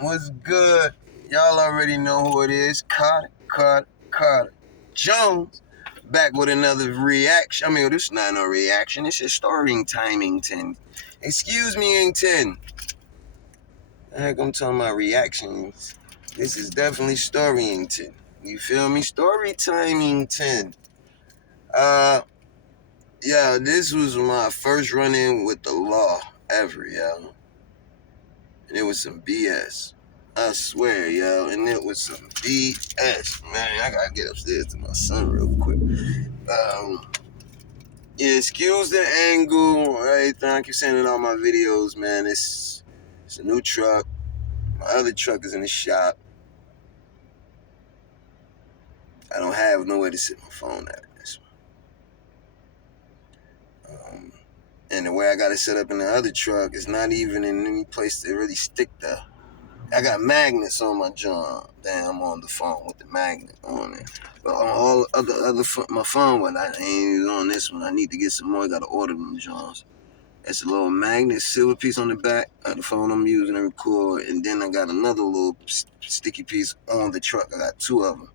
What's good? Y'all already know who it is. Carter Jones. Back with another reaction. I mean, this is not no reaction. This is Storytime. Excuse me, Ington. The heck I'm talking about reactions. This is definitely Storyington. You feel me? Storytimington. Uh, yeah, this was my first run-in with the law ever, yo. And it was some BS. I swear, yo, and it was some BS, man. I gotta get upstairs to my son real quick. Yeah, excuse the angle, right? I keep saying in all my videos, man. It's a new truck. My other truck is in the shop. I don't have nowhere to sit my phone at this one. And the way I got it set up in the other truck is not even in any place to really stick the. I got magnets on my jaw. Damn, I'm on the phone with the magnet on it. But on all my phone, when I ain't on this one, I need to get some more. I gotta order them jaws. It's a little magnet, silver piece on the back of the phone I'm using to record, and then I got another little sticky piece on the truck. I got two of them.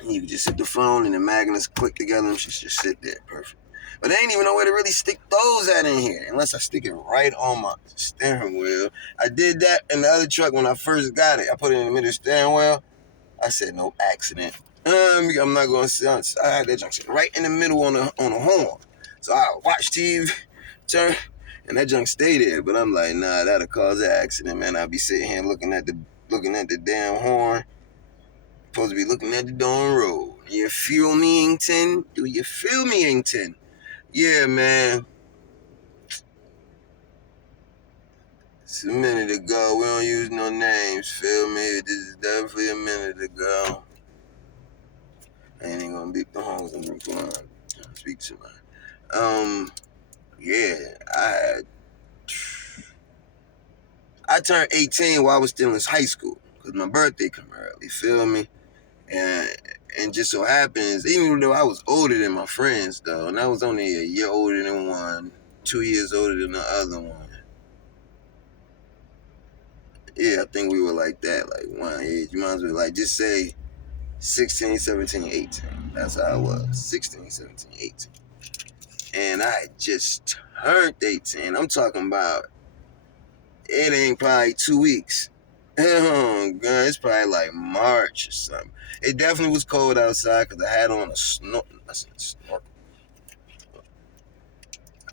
And you can just hit the phone, and the magnets click together, and just sit there, perfect. But I ain't even know where to really stick those at in here, unless I stick it right on my steering wheel. I did that in the other truck when I first got it. I put it in the middle of the steering wheel. I said, no accident. I'm not going to I had that junk right in the middle on the horn. So I watched TV, turn, and that junk stayed there. But I'm like, nah, that'll cause an accident, man. I'll be sitting here looking at the damn horn. Supposed to be looking at the darn road. You feel me, Ington? Do you feel me, Ington? Yeah, man. It's a minute ago. We don't use no names, feel me? This is definitely a minute ago. I ain't gonna beat the homes in reply. Speak to me. Yeah, I turned 18 while I was still in high school, because my birthday come early, feel me? And just so happens, even though I was older than my friends, though, and I was only a year older than one, 2 years older than the other one. Yeah, I think we were like that, like one age. You might as well, like, just say 16, 17, 18. That's how I was, 16, 17, 18. And I just turned 18. I'm talking about, it ain't probably 2 weeks. Oh, God, it's probably like March or something. It definitely was cold outside because I had on a snorkel.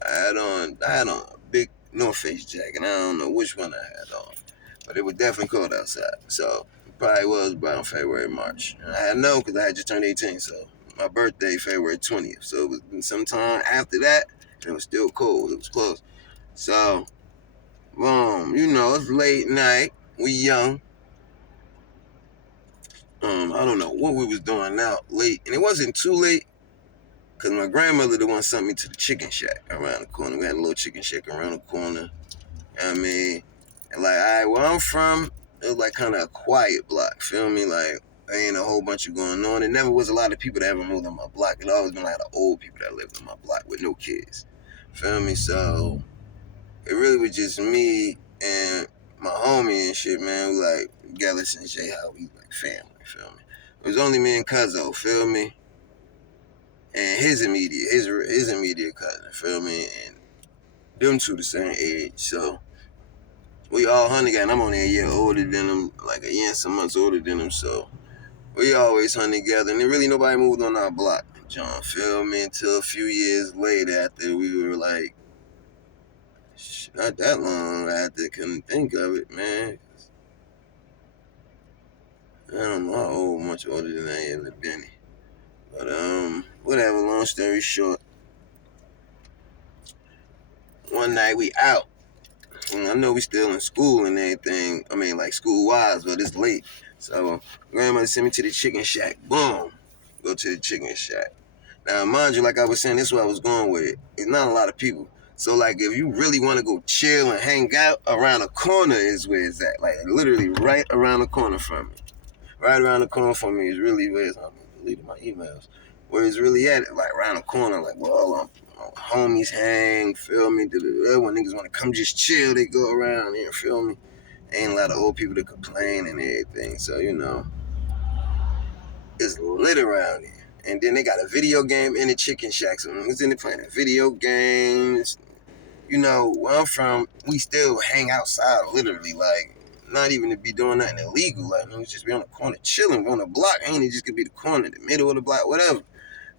I had on a big North Face jacket. I don't know which one I had on, but it was definitely cold outside. So it probably was around February, March. And I know because I had just turned 18. So my birthday, February 20th. So it was sometime after that, and it was still cold. It was close. So, boom, it's late night. We young. I don't know what we was doing now, late. And it wasn't too late, because my grandmother the one sent me to the chicken shack around the corner. We had a little chicken shack around the corner. I mean, and like, all right, where I'm from, it was like kind of a quiet block, feel me? Like, there ain't a whole bunch of going on. There never was a lot of people that ever moved on my block. It always been like the old people that lived on my block with no kids, feel me? So, it really was just me and my homie and shit, man. We like together since J how we like family, feel me? It was only me and Cuzzo, feel me? And his immediate cousin, feel me? And them two the same age, so we all hung together. And I'm only a year older than him, like a year and some months older than him, so we always hung together. And then really nobody moved on our block, John, feel me? Until a few years later, after we were like, not that long after, couldn't think of it, man. I don't know how old, much older than I am than Benny. But whatever, long story short. One night we out. And I know we still in school and everything. I mean, like school-wise, but it's late. So grandmother sent me to the chicken shack. Boom. Go to the chicken shack. Now, mind you, like I was saying, this is where I was going with it. It's not a lot of people. So, like, if you really want to go chill and hang out, around the corner is where it's at. Like, literally right around the corner from me. Right around the corner from me is really where it's, I'm deleting my emails. Where it's really at, like around the corner, like where all homies hang, feel me? When niggas want to come just chill, they go around here, feel me? Ain't a lot of old people to complain and everything. So, it's lit around here. And then they got a video game in the chicken shack. So when it's in there playing video games, where I'm from, we still hang outside literally, like, not even to be doing nothing illegal. Like, we just be on the corner chilling. We're on the block. Ain't it just could be the corner, the middle of the block, whatever.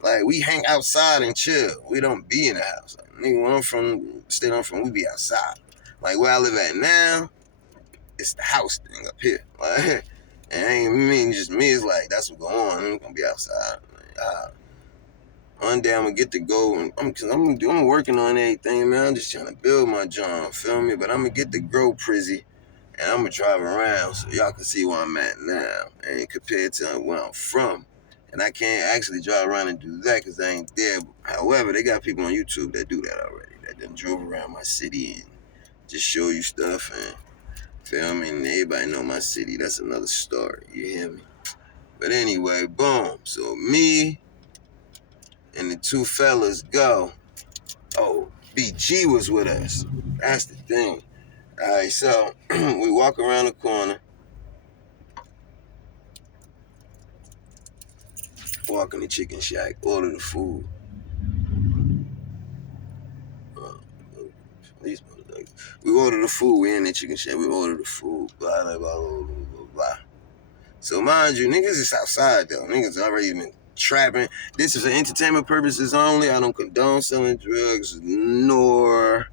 Like, we hang outside and chill. We don't be in the house. Like, nigga, where I'm from, state I'm from, we be outside. Like, where I live at now, it's the house thing up here. Like, and ain't mean just me. It's like, that's what going on. I'm gonna be outside. Like, one day I'm gonna get to go, and I'm working on everything, man. I'm just trying to build my job, feel me? But I'm gonna get to grow Prizzy, and I'm gonna drive around so y'all can see where I'm at now, and compared to where I'm from. And I can't actually drive around and do that because I ain't there. However, they got people on YouTube that do that already. That done drove around my city and just show you stuff and feel me. And everybody know my city. That's another story. You hear me? But anyway, boom. So me and the two fellas go. Oh, BG was with us. That's the thing. All right, so we walk around the corner. Walk in the chicken shack, order the food. We order the food. We in the chicken shack. We order the food. Blah, blah, blah, blah, blah, blah. So mind you, niggas is outside though. Niggas already been trapping. This is for entertainment purposes only. I don't condone selling drugs nor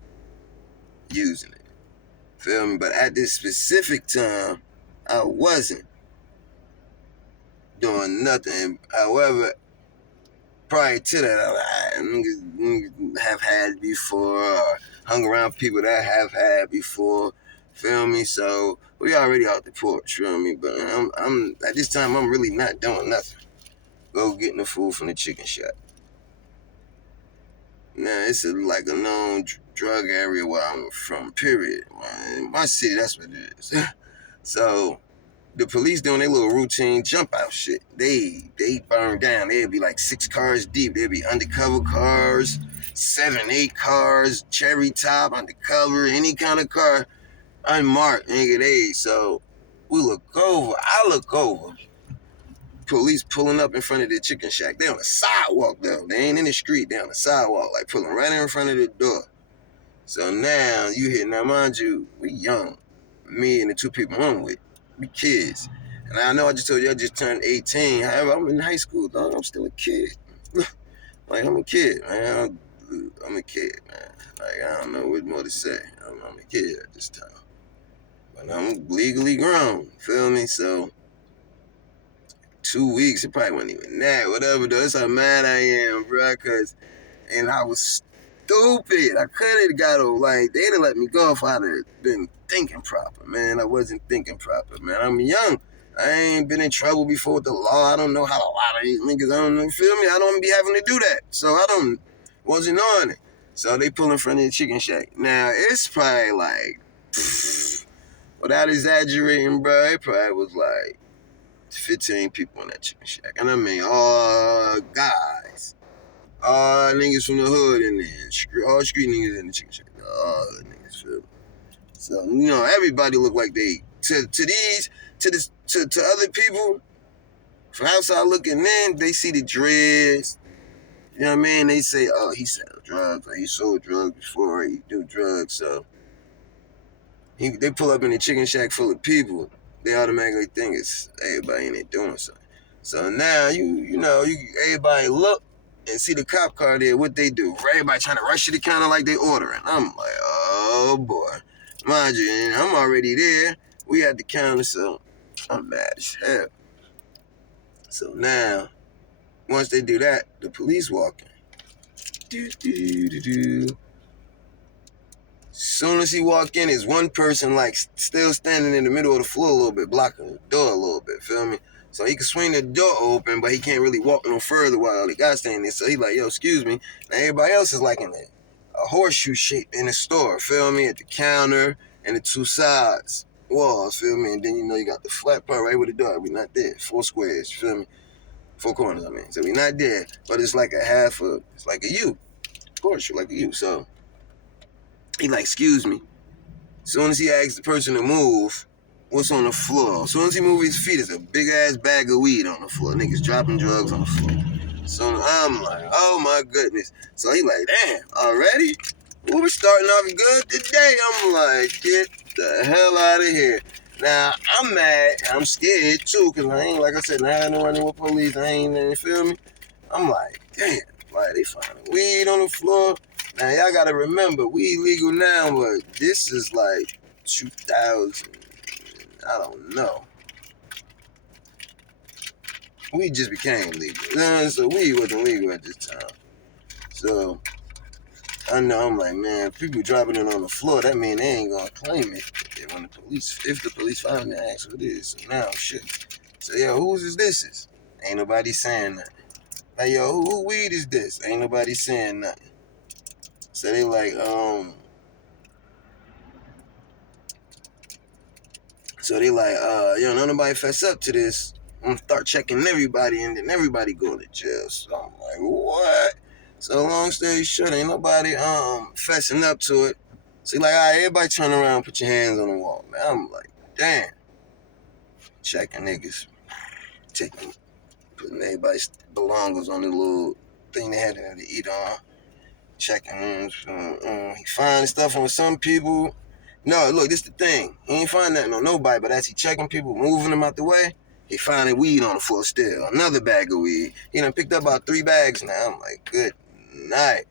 using it. Feel me? But at this specific time, I wasn't doing nothing. However, prior to that, niggas have had before, or hung around people that have had before. Feel me? So we already out the porch. Feel me? But I'm at this time, I'm really not doing nothing. Go getting the food from the chicken shack. Now it's like a known drug area where I'm from. Period. In my city, that's what it is. So the police doing their little routine jump out shit. They burn down. They'd be like 6 cars deep. They'd be undercover cars, 7, 8 cars, cherry top, undercover, any kind of car, unmarked, nigga. So we look over. I look over. Police pulling up in front of the chicken shack. They on the sidewalk though. They ain't in the street. They on the sidewalk, like pulling right in front of the door. So now you here. Now mind you, we young. Me and the 2 people I'm with, we kids. And I know I just told you I just turned 18. However, I'm in high school, dog. I'm still a kid. Like, I'm a kid, man. I'm a kid, man. Like, I don't know what more to say. I'm a kid at this time. But I'm legally grown. Feel me? So 2 weeks, it probably wasn't even that. Whatever, though. That's how mad I am, bro. And I was stupid. I could have got like, they'd have let me go if I'd have been thinking proper, man. I wasn't thinking proper, man. I'm young. I ain't been in trouble before with the law. I don't know how a lot of these niggas, I don't know, feel me? I don't be having to do that. So I wasn't on it. So they pull in front of the chicken shack. Now, it's probably like, without exaggerating, bro, it probably was like 15 people in that chicken shack. And I mean, all guys. All niggas from the hood in there. All street niggas in the chicken shack. All niggas, feel me? So, everybody look like they, to other people, from outside looking in, they see the dreads. You know what I mean? They say, oh, he sold drugs, or he sold drugs before, he do drugs. So they pull up in a chicken shack full of people. They automatically think it's everybody in there doing something. So now everybody look and see the cop car there. What they do? Everybody trying to rush to the counter like they ordering. I'm like, oh boy, mind you, I'm already there. We at the counter, so I'm mad as hell. So now, once they do that, the police walk in. Soon as he walk in, there's one person like still standing in the middle of the floor a little bit, blocking the door a little bit, feel me? So he can swing the door open, but he can't really walk no further while the guy's standing there. So he like, yo, excuse me. Now everybody else is like in a horseshoe shape in the store, feel me? At the counter and the 2 sides walls, feel me? And then you got the flat part right with the door. We not there. 4 squares, feel me? 4 corners, I mean. So we not there, but it's like it's like a U. Horseshoe, like a U. So he like, excuse me. As soon as he asks the person to move, what's on the floor. As soon as he moves his feet, there's a big ass bag of weed on the floor. Niggas dropping drugs on the floor. So I'm like, oh my goodness. So he like, damn, already? We were starting off good today. I'm like, get the hell out of here. Now, I'm mad. I'm scared too, because I ain't, like I said, I ain't running with police. I ain't, you feel me? I'm like, damn, like they finding weed on the floor. Now, y'all got to remember, weed legal now, but this is like 2000, I don't know. Weed just became legal. So weed wasn't legal at this time. So I know, I'm like, man, if people dropping it on the floor, that mean they ain't gonna claim it. When if the police find it, ask who it is. So now, shit. So, yo, whose is this? Ain't nobody saying nothing. Like, yo, who weed is this? Ain't nobody saying nothing. So they like, yo, no nobody fess up to this. I'm gonna start checking everybody, and then everybody go to jail. So I'm like, what? So long story short, ain't nobody fessing up to it. So like, all right, everybody turn around, put your hands on the wall, man. I'm like, damn. Checking niggas, putting everybody's belongings on the little thing they had to eat on. Checking, he find stuff on some people. No, look, this the thing. He ain't find nothing on nobody, but as he checking people, moving them out the way, he finding weed on the floor still. Another bag of weed. He done picked up about 3 bags now. I'm like, good night.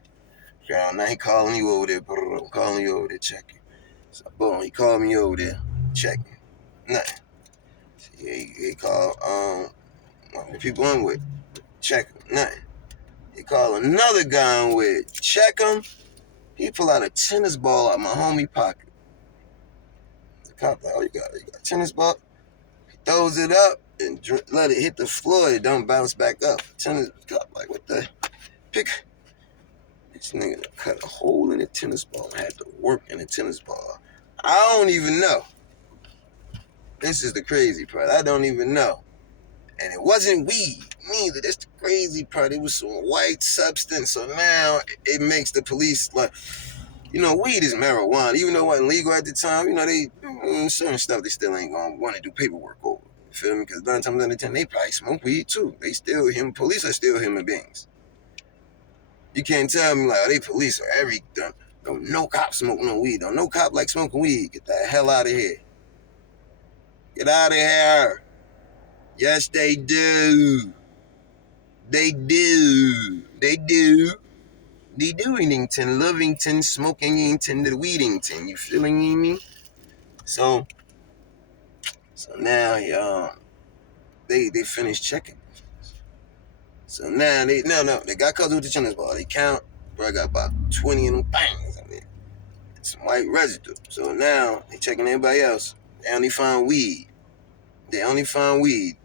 Girl, now he calling you over there. I'm calling you over there checking. So, boom, he called me over there checking. Nothing. He called the people I'm with. Check him. Nothing. He called another guy I'm with. Check him. He pull out a tennis ball out my homie pocket. The cop like, oh, you got a tennis ball? He throws it up and let it hit the floor. It don't bounce back up. Tennis cop like, what the? Pick. This nigga cut a hole in the tennis ball. I had to work in the tennis ball. I don't even know. This is the crazy part. I don't even know. And it wasn't weed, neither. That's the crazy part. It was some white substance. So now it makes the police like, weed is marijuana. Even though it wasn't legal at the time, they certain stuff they still ain't gonna want to do paperwork over. You feel me? Because 9 times out of 10, they probably smoke weed too. Police are still human beings. You can't tell me like, oh, they police or everything. No cop smoke no weed. No cop like smoking weed. Get the hell out of here. Get out of here. Yes, they do. They do. They do. They do Eatington, Lovington, Smokingington, the Weedington. You feeling me? So now, they finished checking. So now they got caught with the tennis ball. They count, bro. I got about 20 of them things in there. Some white residue. So now they checking everybody else. They only found weed. They only found weed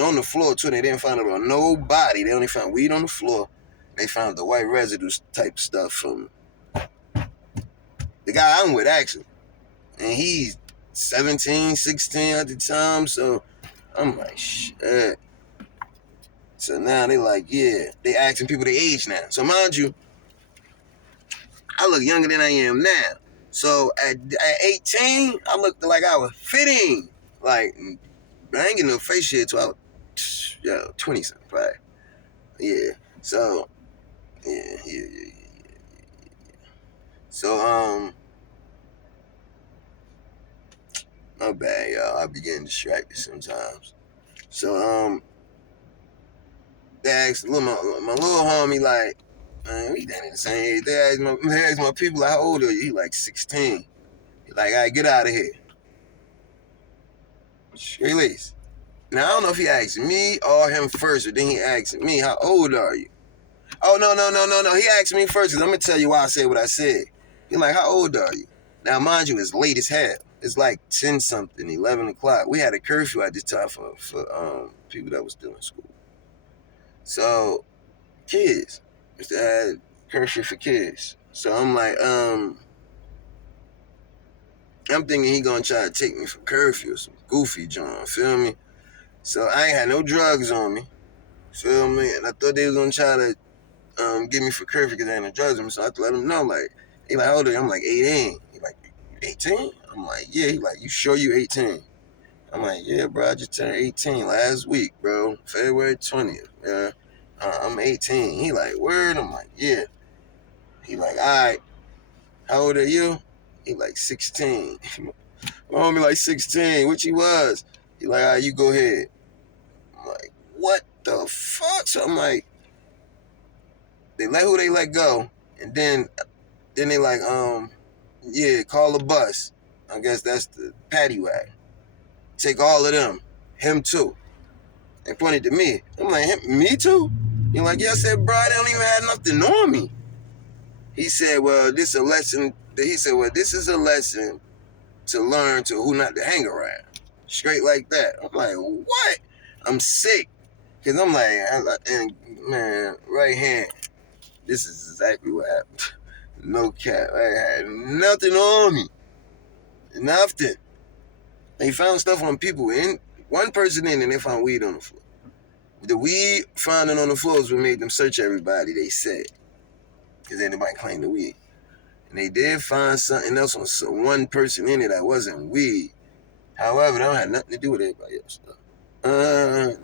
on the floor too. They didn't find it on nobody. They only found weed on the floor. They found the white residue type stuff from the guy I'm with actually. And he's 17, 16 at the time. So I'm like, shit. So now they like, yeah. They asking people their age now. So mind you, I look younger than I am now. So at 18, I looked like I was fitting. Like, I ain't getting no face shit till I was 20-something, right? Yeah. So, yeah. So, my bad, y'all. I be getting distracted sometimes. So, they asked my little homie, like, man, we done in the same age. They asked my people, like, how old are you? He like 16. He like, all right, get out of here. Release. Now, I don't know if he asked me or him first, or then he asked me, how old are you? Oh, no. He asked me first, because I'm going to tell you why I said what I said. He like, how old are you? Now, mind you, it's late as hell. It's like 10-something, 11 o'clock. We had a curfew at this time for people that was still in school. So, kids. Mr. had curfew for kids. So I'm like, I'm thinking he gonna try to take me for curfew, some goofy joint, feel me? So I ain't had no drugs on me, feel me? And I thought they was gonna try to get me for curfew because I ain't no drugs on me. So I had to let him know, like, he like, how old are you? I'm like, 18. He like, 18? I'm like, yeah. He like, you sure you 18? I'm like, yeah, bro, I just turned 18 last week, bro. February 20th, yeah. I'm 18. He like, word? I'm like, yeah. He like, all right, how old are you? He like 16. My homie like 16, which he was. He like, all right, you go ahead. I'm like, what the fuck? So I'm like, they let who they let go. And then they like, yeah, call the bus. I guess that's the paddy wagon. Take all of them. Him too. And pointed to me. I'm like, me too? He like, yeah, I said, bro, I don't even have nothing on me. He said, well, this is a lesson. He said, well, this is a lesson to learn to who not to hang around. Straight like that. I'm like, what? I'm sick. Because I'm like, and man, right hand, this is exactly what happened. No cap. I had nothing on me. Nothing. They found stuff on people. In one person in, and they found weed on the floor. The weed finding on the floor is what made them search everybody, they said. Because anybody claimed the weed. And they did find something else on one person in it that wasn't weed. However, that had nothing to do with everybody else.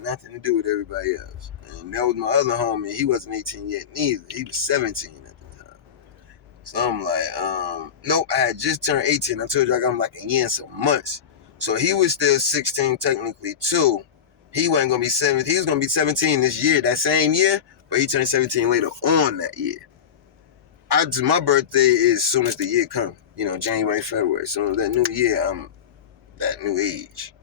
Nothing to do with everybody else. And that was my other homie. He wasn't 18 yet neither. He was 17 at the time. So I'm like, nope, I had just turned 18. I told you I got him like a year and some months. So he was still 16 technically too. He wasn't gonna be 17. He was gonna be 17 this year, that same year, but he turned 17 later on that year. My birthday is as soon as the year comes. January, February. So that new year, I'm that new age.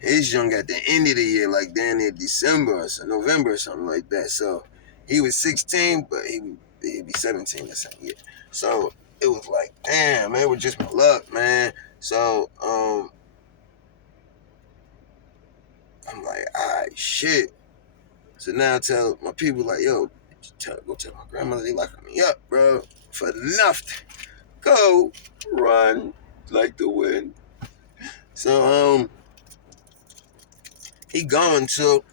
He's young at the end of the year, like down in December or so, November or something like that. So he was 16, but he'd be 17 the same year. So it was like, damn, man, it was just my luck, man. So I'm like, all right, shit. So now I tell my people, like, yo, go tell my grandmother they locking me up, bro, for nothing. Go run like the wind. So he going to,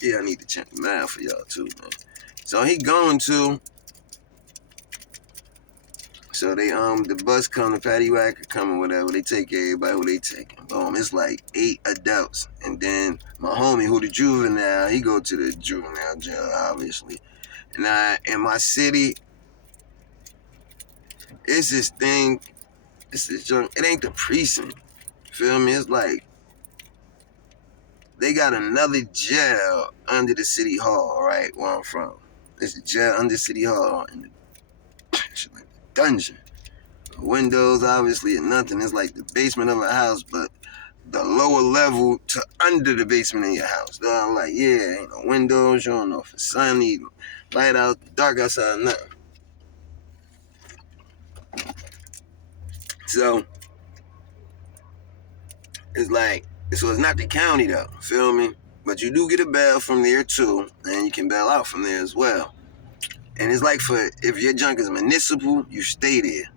yeah, I need to check the math for y'all too, man. So he going to, so they the bus come, the paddy wagon come or whatever, they take everybody who they taking. Boom, it's like 8 adults. And then my homie who the juvenile, he go to the juvenile jail, obviously. And in my city, it's this thing, it's this junk, it ain't the precinct. Feel me? It's like they got another jail under the city hall, right, where I'm from. There's a jail under City Hall and shit like the dungeon. Windows, obviously, and nothing. It's like the basement of a house, but the lower level to under the basement of your house. I'm like, yeah, ain't no windows. You don't know if it's sunny, light out, dark outside, nothing. So it's like, so it's not the county though, feel me? But you do get a bail from there too, and you can bail out from there as well. And it's like if your junk is municipal, you stay there.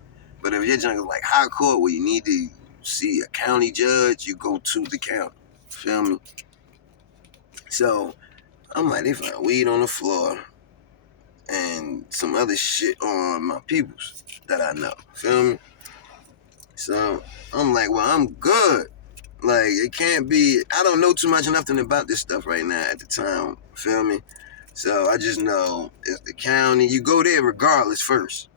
But if your junk is like high court where you need to see a county judge, you go to the county. Feel me? So I'm like, they found weed on the floor and some other shit on my peoples that I know. Feel me? So I'm like, well, I'm good. Like, it can't be, I don't know too much nothing about this stuff right now at the time. Feel me? So I just know it's the county. You go there regardless first.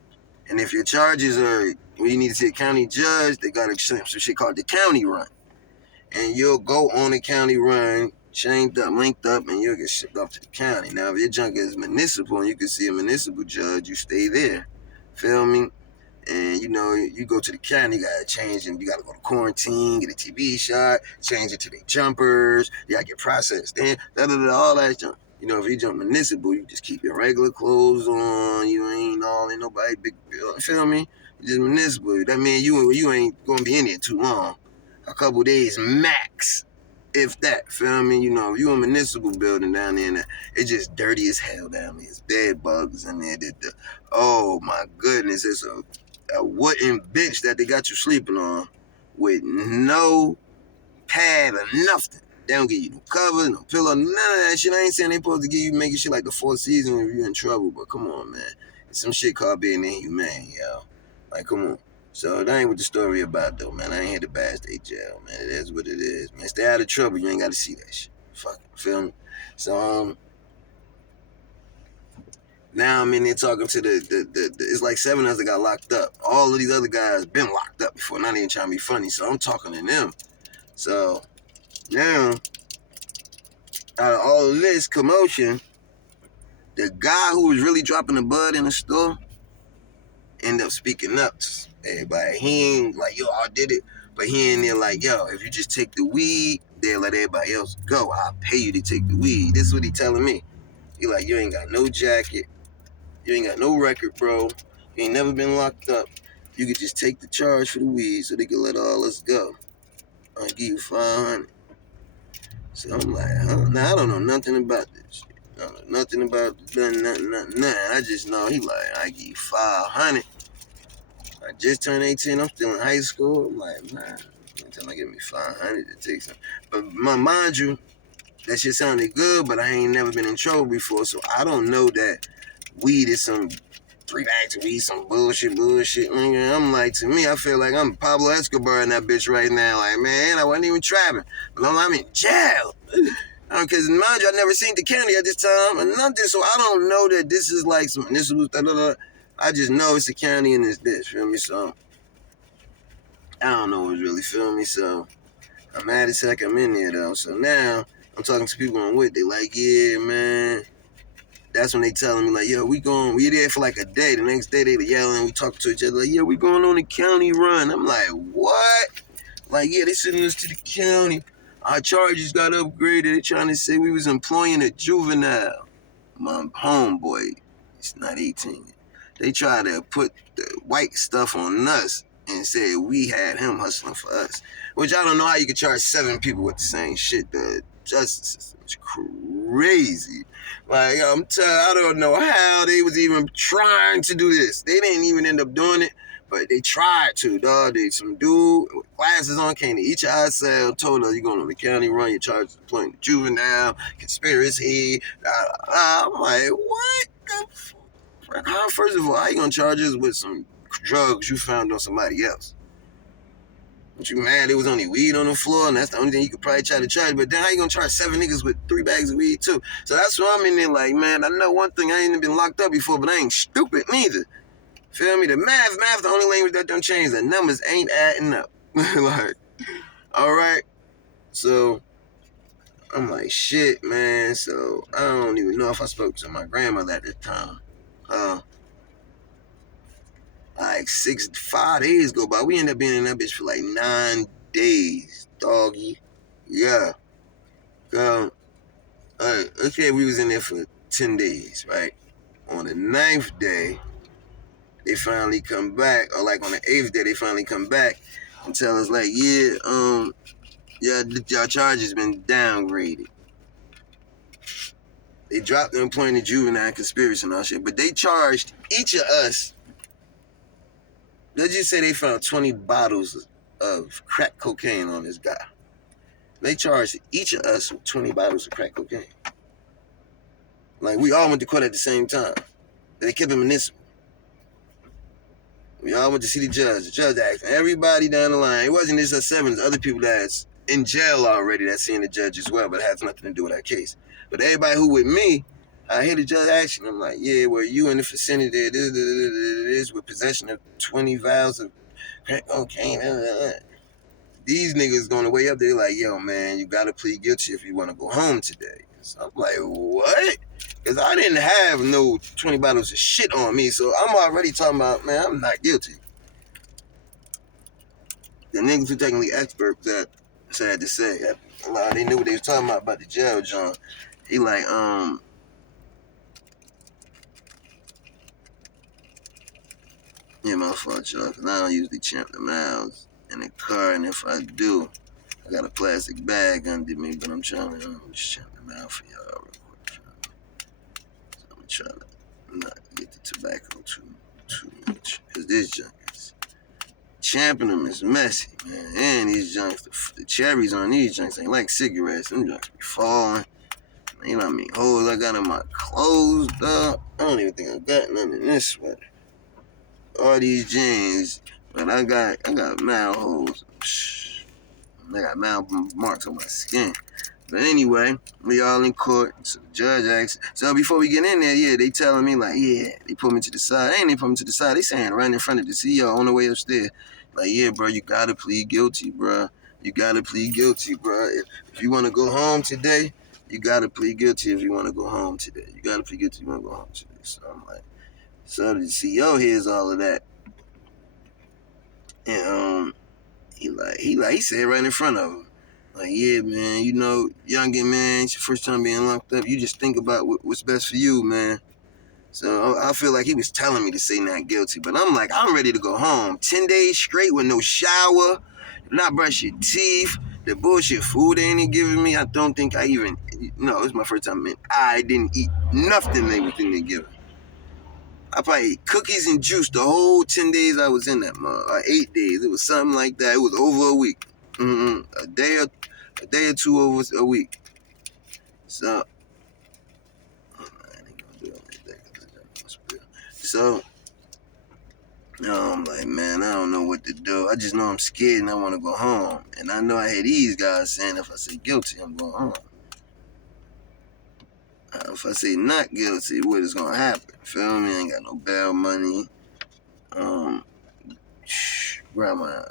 And if your charges are, when you need to see a county judge, they got some shit called the county run. And you'll go on a county run, chained up, linked up, and you'll get shipped off to the county. Now, if your junk is municipal and you can see a municipal judge, you stay there. Feel me? And you go to the county, you gotta change, and you gotta go to quarantine, get a TB shot, change it to the jumpers, you gotta get processed, and all that junk. If you jump municipal, you just keep your regular clothes on. You ain't nobody big. Feel me? You just municipal. That means you ain't gonna be in there too long. A couple days max, if that. Feel me? If you in a municipal building down there, and it's just dirty as hell down there. It's bed bugs in there. Oh my goodness, it's a wooden bench that they got you sleeping on with no pad or nothing. They don't give you no cover, no pillow, none of that shit. I ain't saying they supposed to give you making shit like the Four Seasons if you're in trouble, but come on, man. It's some shit called being inhumane, yo. Like, come on. So that ain't what the story about though, man. I ain't here to bash they jail, man. It is what it is, man. Stay out of trouble. You ain't got to see that shit. Fuck, feel me? So now I'm in there talking to the it's like 7 of us that got locked up. All of these other guys been locked up before, not even trying to be funny. So I'm talking to them. So now, out of all of this commotion, the guy who was really dropping the bud in the store ended up speaking up to everybody. He ain't like, yo, I did it. But he in there like, yo, if you just take the weed, they'll let everybody else go. I'll pay you to take the weed. This is what he telling me. He like, you ain't got no jacket. You ain't got no record, bro. You ain't never been locked up. You could just take the charge for the weed so they can let all us go. I'll give you 500. So I'm like, huh? Now I don't know nothing about this shit. I don't know nothing about nothing. I just know he like, I give you 500. I just turned 18. I'm still in high school. I'm like, man, until I give me 500 to take some. But mind you, that shit sounded good, but I ain't never been in trouble before, so I don't know that weed is some 3 bags of weed, some bullshit. I'm like, to me, I feel like I'm Pablo Escobar in that bitch right now. Like, man, I wasn't even trapping. But I'm in jail. Because, mind you, I never seen the county at this time or nothing, so I don't know that this is like some initials, I just know it's a county and it's this, feel me? So, I don't know what's really, feel me? So, I'm mad as heck I'm in there, though. So now, I'm talking to people I'm with. They like, yeah, man. That's when they telling me, like, yo, we there for like a day. The next day, they yelling, we talking to each other, like, yeah, we going on a county run. I'm like, what? Like, yeah, they sending us to the county. Our charges got upgraded. They trying to say we was employing a juvenile. My homeboy, it's not 18. They try to put the white stuff on us and said we had him hustling for us. Which I don't know how you could charge 7 people with the same shit. The justice system is crazy. Like, I don't know how they was even trying to do this. They didn't even end up doing it, but they tried to, dog. Some dude with glasses on came to each of our cell, told us, you're going on the county run, your charges of playing the juvenile, conspiracy. I'm like, what the fuck? How, first of all, how you going to charge us with some drugs you found on somebody else? But you mad it was only weed on the floor, and that's the only thing you could probably try to charge. But then how you gonna charge 7 niggas with 3 bags of weed too? So that's why I'm in there like, man, I know one thing, I ain't been locked up before, but I ain't stupid neither. Feel me? The math, the only language that don't change. The numbers ain't adding up. Like, all right. So I'm like, shit, man. So I don't even know if I spoke to my grandmother at the time. Like 5 days go by. We ended up being in that bitch for like 9 days, doggy. Yeah. Okay, we was in there for 10 days, right? On the 9th day, they finally come back, or like on the 8th day, they finally come back and tell us like, yeah, your charge has been downgraded. They dropped the employment of juvenile conspiracy and all shit, but they charged each of us. Let's just say they found 20 bottles of crack cocaine on this guy. They charged each of us with 20 bottles of crack cocaine. Like, we all went to court at the same time. They kept him in this. We all went to see the judge. The judge asked everybody down the line. It wasn't just us 7, other people that's in jail already that's seeing the judge as well, but it has nothing to do with our case. But everybody who with me, I hear the judge asking them like, yeah, well, you in the vicinity of this with possession of 20 vials of crack cocaine. These niggas going to way up there like, yo, man, you got to plead guilty if you want to go home today. So I'm like, what? Because I didn't have no 20 bottles of shit on me, so I'm already talking about, man, I'm not guilty. The niggas who technically experts that sad to say, they knew what they was talking about the jail, John. He like, yeah, my fault, y'all, because I don't usually champ the miles in the car, and if I do, I got a plastic bag under me, but I'm trying to just champ the mile for y'all real quick. So I'm trying to not get the tobacco too much, because this junk is champing them is messy, man. And these junks, the cherries on these junks ain't like cigarettes. Them junks be falling. You know what I mean? Holes I got in my clothes, dog. I don't even think I got none in this sweater. All these jeans, But I got mad holes. I got mad marks on my skin. But anyway, we all in court. So the judge asked. So before we get in there, yeah, they telling me like, yeah, they put me to the side. They ain't they put me to the side. They saying right in front of the CEO on the way upstairs. Like, yeah, bro, you gotta plead guilty, bro. You gotta plead guilty, bro. If you want to go home today, you gotta plead guilty. If you want to go home today, you gotta plead guilty. If you want to go home today. So I'm like, so the CEO hears all of that, and he said right in front of him. Like, yeah, man, you know, youngin', man, it's your first time being locked up. You just think about what's best for you, man. So I feel like he was telling me to say not guilty. But I'm like, I'm ready to go home. 10 days straight with no shower, not brush your teeth. The bullshit food they ain't giving me, I don't think I even, no, it's my first time, man. I didn't eat nothing they was in there giving. I probably ate cookies and juice the whole 10 days I was in that mug, or 8 days. It was something like that. It was over a week. A day or two over a week. So, I'm like, man, I don't know what to do. I just know I'm scared and I want to go home. And I know I hear these guys saying if I say guilty, I'm going home. If I say not guilty, what is going to happen? Feel me? I ain't got no bail money. Grandma, man,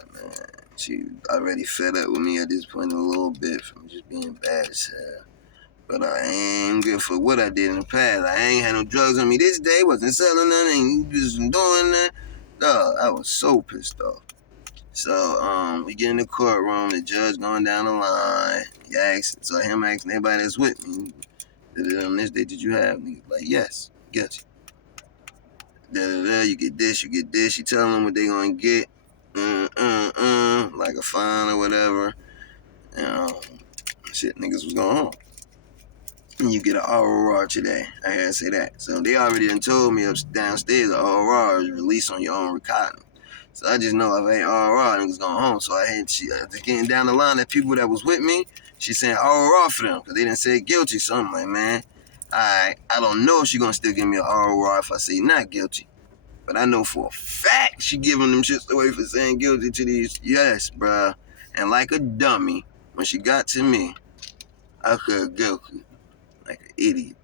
she already fed up with me at this point a little bit from just being bad as hell. But I ain't good for what I did in the past. I ain't had no drugs on me this day, wasn't selling nothing, just doing that. Dog, I was so pissed off. So, we get in the courtroom, the judge going down the line. He asks, so him asking everybody that's with me, on this day did you have? Niggas like, yes, guilty. You get this, you get this. You tell them what they gonna get. Like a fine or whatever. Shit, niggas was going home. And you get an ROR today. I gotta say that. So they already done told me downstairs the ROR is released on your own recognizance. So I just know if I ain't ROR, niggas going home. So I had getting down the line that people that was with me, she saying ROR for them because they didn't say guilty. So I'm like, man, I don't know if she gonna still give me an ROR if I say not guilty. But I know for a fact she giving them shits away for saying guilty to these. Yes, bruh. And like a dummy, when she got to me, I could guilty. Like an idiot.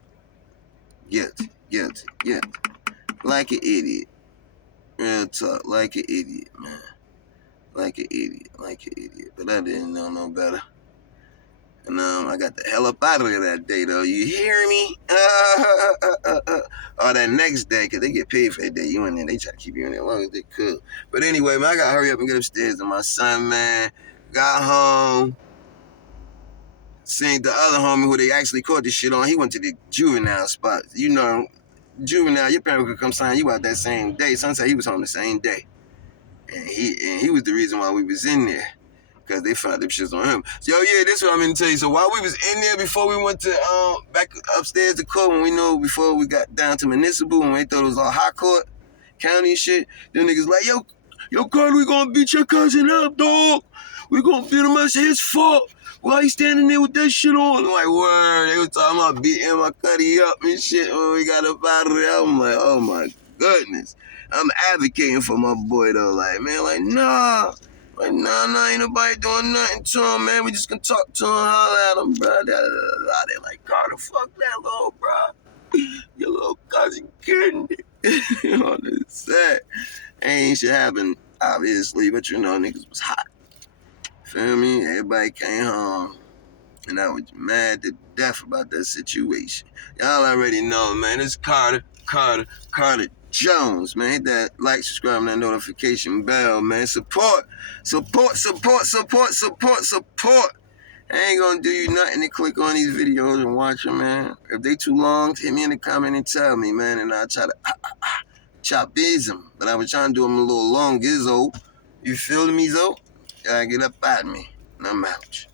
Guilty. Like an idiot. Real talk. Like an idiot, man. Like an idiot. But I didn't know no better. And I got the hell up out of there that day, though. You hear me? Or that next day, because they get paid for that day. You in there, they try to keep you in there as long as they could. But anyway, man, I got to hurry up and get upstairs. And my son, man, got home. Seen the other homie who they actually caught this shit on. He went to the juvenile spot. You know, juvenile, your parents could come sign you out that same day. Son said he was home the same day. And he was the reason why we was in there. Because they found them shits on him. So, yeah, this is what I'm going to tell you. So, while we was in there before we went to back upstairs to court, when we know before we got down to municipal, when they thought it was all high court, county and shit, them niggas like, yo, Carter, we going to beat your cousin up, dog. We going to beat him up. It's his fault. Why he standing there with that shit on? I'm like, word. They was talking about beating my cutty up and shit when we got up out of there. I'm like, oh, my goodness. I'm advocating for my boy, though. Like, man, like, nah. Like, nah, ain't nobody doing nothing to him, man. We just gonna talk to him, holler at him, bro. They like, Carter, fuck that little bro. Your little cousin kidding me. You know what I'm saying? Ain't shit happen, obviously, but you know, niggas was hot. Feel me? Everybody came home, and I was mad to death about that situation. Y'all already know, man. It's Carter Jones, man. Hit that like, subscribe, and that notification bell, man. Support. I ain't gonna do you nothing to click on these videos and watch them, man. If they too long, hit me in the comment and tell me, man, and I'll try to chop them. But I was trying to do them a little long, Gizzo. You feel me, Zo? Gotta get up at me, and I'm out.